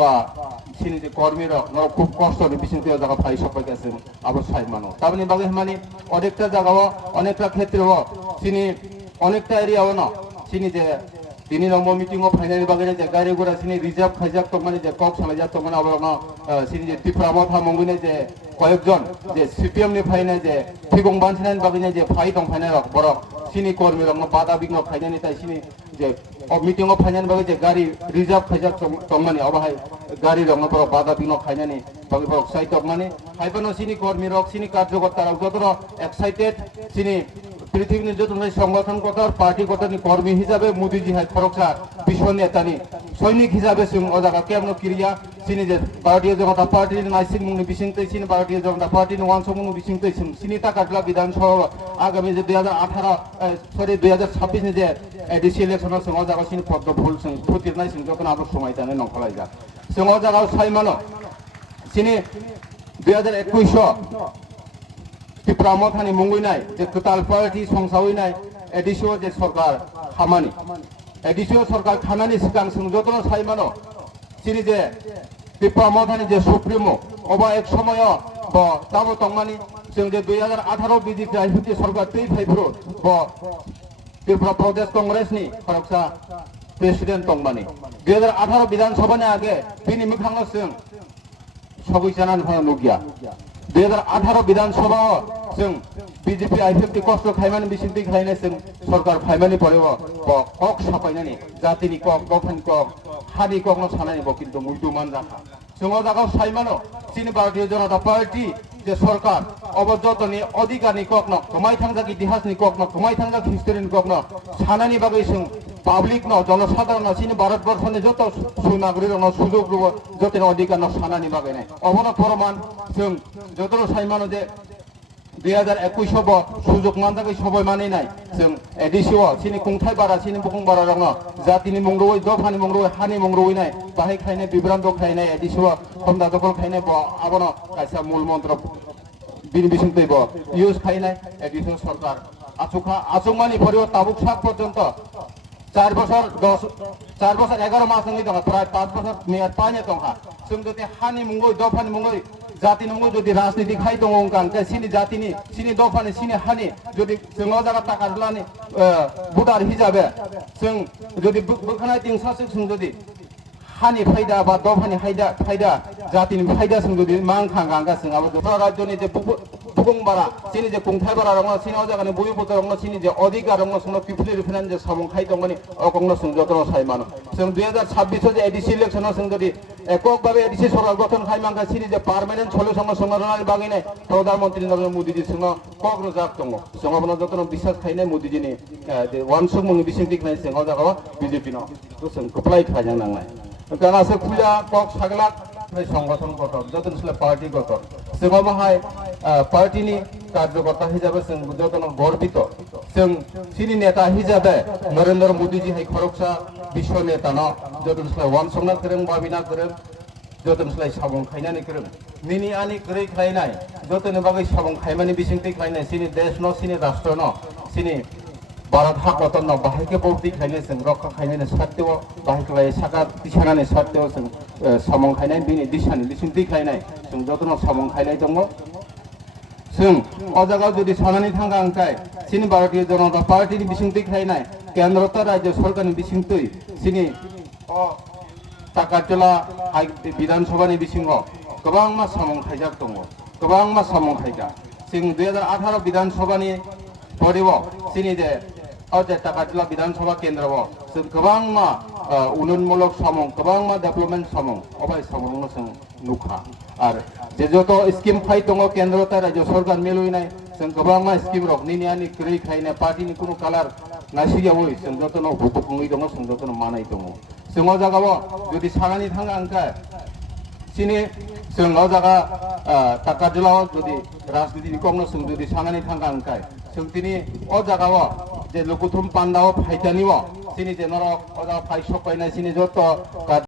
বা sini je kormi rok no খুব কষ্ট রে বিচিন তে জায়গা ফাই সবাই গেছেন আবার সাই মানো তারমানে বাগে মানে অনেকটা জায়গাও অনেকটা ক্ষেত্রেও sini অনেকটা এরিয়াও না sini যে তিনি নম্বর মিটিং ও ফাইনাল বাগে যে গাড়ি ঘোড়া sini রিজার্ভ খাইজাক তো মানে যে কক সালাই যাক তো মানে আবার না sini যে ত্রিপুরা থা মঙ্গুনে যে কয়েকজন যে সিপিএম নি ফাইনা যে ঠিকং বানছিনান বাগে যে ফাই দং ফাইনা রক বড় sini kormi rok no বাধা বিঘ্ন ফাইনানি তাই sini যে মিটিং ও ফাইনাল বাগে যে গাড়ি রিজার্ভ খাইজাক তো মানে অবহাই গাড়ি রক no বাধা বিঘ্ন খাইনানি বাগে বড় সাইট মানে হাইবানো sini kormi rok sini কার্যকর্তা রক যত এক্সাইটেড sini পৃথিবীর যত সংগঠন কত পার্টি কত কর্মী হিসাবে মোদিজি হাই খরকসা বিশ্ব নেতানি সৈনিক হিসাবে সিং ওজাকা কেমন ক্রিয়া sini যে ভারতীয় জনতা পার্টির নাইসিং মুনি বিসিংতে sini ভারতীয় জনতা পার্টির ওয়ানসং মুনি বিসিংতে sini টাকাটলা বিধানসভা আগামী যে 2026 যে এডিসি ইলেকশনের সঙ্গে ওজাকা sini পদ্ম ভুল সিং ফুটির নাই সিং যখন আবার সময় জানে নকলাই যা সিং ওজাকা সাইমানো sini 2021 ত্রিপুরা মথানি মঙ্গুইনাই যে টোটাল পার্টি সংসাউইনাই এডিসিও যে সরকার খামানি এডিসিও সরকার খানানি সিগাং সিং যতন সাইমানো sini যে ত্রিপুরা মথানি যে সুপ্রিমো অবা এক সময় ব তাবো তংমানি जों যে 2018 বিজেপি আইপিটি সরকার তৈ ফাইব্রো ব ত্রিপুরা প্রদেশ কংগ্রেসনি খরকসা প্রেসিডেন্ট তংমানি 2018 বিধানসভানি আগে তিনি মুখাঙ্গ जों সবইসানান ভাঙা নুগিয়া 2018 বিধানসভা जों বিজেপি আইপিটি কষ্ট খাইমানি বিসিন্তি খাইনে जों সরকার ফাইমানি পরেও কক সাপাইনানি জাতিনি কক দফানি কক হানি কক ন সানানি ব কিন্তু মুইদুমান রাখা जों জায়গা সাইমানো sini ভারতীয় জনতা পার্টি যে সরকার অবযতনি অধিকারনি কক ন কমাই থাঙ্গা ইতিহাসনি কক ন কমাই থাঙ্গা হিস্টরিনি কক ন সানানি বাগৈ जों পাবলিক ন জনসাধারণ sini ভারতবর্ষনি যত সুনাগরিক ন সুযোগ রব যত অধিকার ন সানানি বাগৈ নাই অবন প্রমাণ जों যত সাইমানো যে 2021 সুযোগ মানতাকে সবাই মানে নাই जों এডিসিও sini কুংথাই বারা sini বুকুং বারা রং জাতিনি মংরওই দফানি মংরওই হানি মংরওই নাই বাহাই খাইনে বিভ্রান্ত খাইনে এডিসিও খমদা দখল খাইনে ব আবন কাইসা মূল মন্ত্র বিনি বিসিং তৈব ইউজ খাইনাই এডিসিও সরকার আচুকমানি পরেও তাবুক সাত পর্যন্ত 4 বছর 11 মাস নই দঙ্গা প্রায় 5 বছর মেয়াদ পাইনে দঙ্গা जों যদি হানি মংরওই দফানি মংরওই জাতি নঙ্গো যদি রাজনীতি খাই দङ অঙ্কান sini জাতিনি sini দফানি sini হানি যদি जों জায়গা টাকা দিলানি ভোটার হিসাবে जों যদি বখানাই তিংসাসে जों যদি হানি ফায়দা বা দফানি ফায়দা জাতিনি ফায়দা जों যদি মাংখাং গাঙ্গা जों আবার রাজ্যনি যে বুকুংবারা sini যে কুংথাইবারা রং sini জায়গানি বইপত্র রং sini যে অধিকার রং जों পিপলি রিফারেন্স যে সামংখাই দङনি অকংন जों যতন সাইমানো जों 2026 যে এডিসি ইলেকশন जों যদি এককভাবে এডিসি সরকার গঠন খাইমাঙ্গা sini যে পার্মানেন্ট সলিউশন সমাধানের বাগিনে প্রধানমন্ত্রী নরেন্দ্র মোদিজি जों কক রজাক দङ जों আপনা যতন বিশ্বাস খাইনে মোদিজিনি যে ওয়ানসুং মুনি বিসিংতি খাই जों জায়গা বিজেপি ন जों কপ্লাই খাইজাং নাंनाय কারণ আছে খুলা কক সাগলাক সংগঠন গঠন যতন পার্টি গঠন जों বাহাই পার্টিনি কার্যকর্তা হিসাবে जों যতন গর্বিত जों sini নেতা হিসাবে নরেন্দ্র মোদিজি হাই খরকসা বিশ্ব নেতা ন যতন ওয়ানসংনা করং বাবিনা করং যতন সাবং খাইনানি করং মিনি আনি গ্रै খাইনাই যতন বাগৈ সাবং খাইমানি বিসিংতি খাইনাই sini দেশ ন sini রাষ্ট্র ন sini भारत हाकतन न बाहायके बौद्धिक खाइने जों रक्षा खाइने साथेव बाहायके साका दिसानानि साथेव जों सामं खाइनाय बिनि दिसानि लिसिंति खाइनाय जों जतन सामं खाइनाय दङ जों अजागाव जुदि सानानि थांगा अंकाय sini भारतीय जनता पार्टीनि बिसिंति खाइनाय केन्द्र राज्य सरकारनि बिसिंति sini टाकाटला विधानसभानि बिसिङाव गोबां मा सामं खाइजाक दङ गोबां मा सामं खाइजा जों 2018 विधानसभानि परेव sini जे अजे टाकाटला विधानसभा केन्द्र जों गोबां मा उन्नयनमूलक सामं गोबां मा डेभलपमेन्ट सामं अबाय सामं जों नुखा आरो जे जत स्किम फाइ दङ केन्द्र राज्य सरकार मिलुइनाय जों गोबां मा स्किम रक निनियानि ग्रै खाइनाय पार्टीनि कुनु कालार नासियावै जों जतन हुकुमै दङ जों जतन मानाय दङ जों जागाव जुदि सागानि थाङा अंका sini जों जागा टाकाटलाव जुदि राजनीति कमनो जों जुदि सागानि थाङा अंकाय जों तिनि जागाव जे लकुथुम पान्डाव फाइटानिव sini जे नरक फाइ सपायनाय sini जत